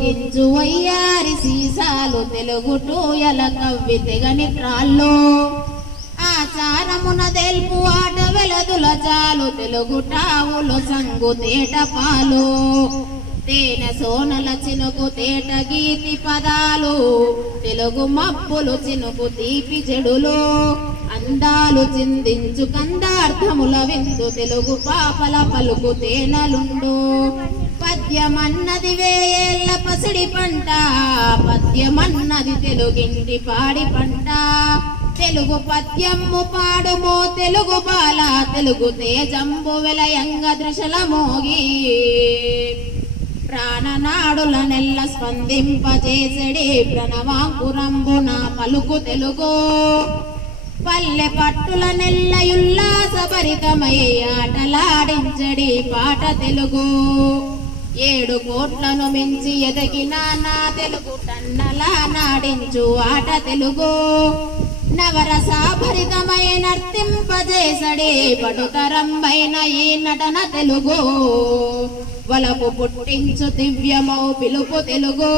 గింజు వయ్యారి సీసాలు తెలుగు టూయల కవ్వి తెగని ట్రాళ్ళు ఆచారమున తెల్పు ఆట వెలదుల చాలు తెలుగు టావులు సంగు తేట పాలు తేనె సోనల చినుకు తేట గీతి పదాలు తెలుగు మబ్బులు చినుకు తీపి చెడులు అందాలు చిందించు కందార్థముల విందు తెలుగు పాపల పలుకు తేనలుండు పద్యమన్నది వేయేళ్ల పసిడి పంట పద్యమన్నది తెలుగింటి పాడి పంట తెలుగు పద్యము పాడుమో తెలుగు బాల తెలుగు తేజంబు వెలయంగ దృశల మోగి ప్రాణనాడుల నెల్ల స్పందింపజేసడి ప్రణవాంకురంబున పలుకు తెలుగు పల్లె పట్టుల నెల్లయుల్లాసభరితమై ఆటలాడించడి పాట తెలుగు 7 కోట్లను మించి ఎదగిన నా తెలుగు టన్నలా నాడించు ఆట తెలుగు నవరసాభరితమై నర్తింపజేసడి పడుతరంబైన ఈ నటన తెలుగు వలపు పుట్టించు దివ్యమౌ పిలుపు తెలుగు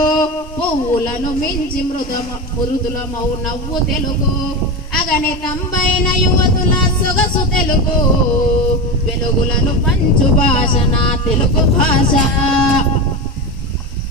పువ్వులను మించి మృదులమౌ నవ్వు తెలుగు అగణితంబైన యువతుల సొగసు తెలుగు వెలుగులను పంచు భాష నా తెలుగు భాష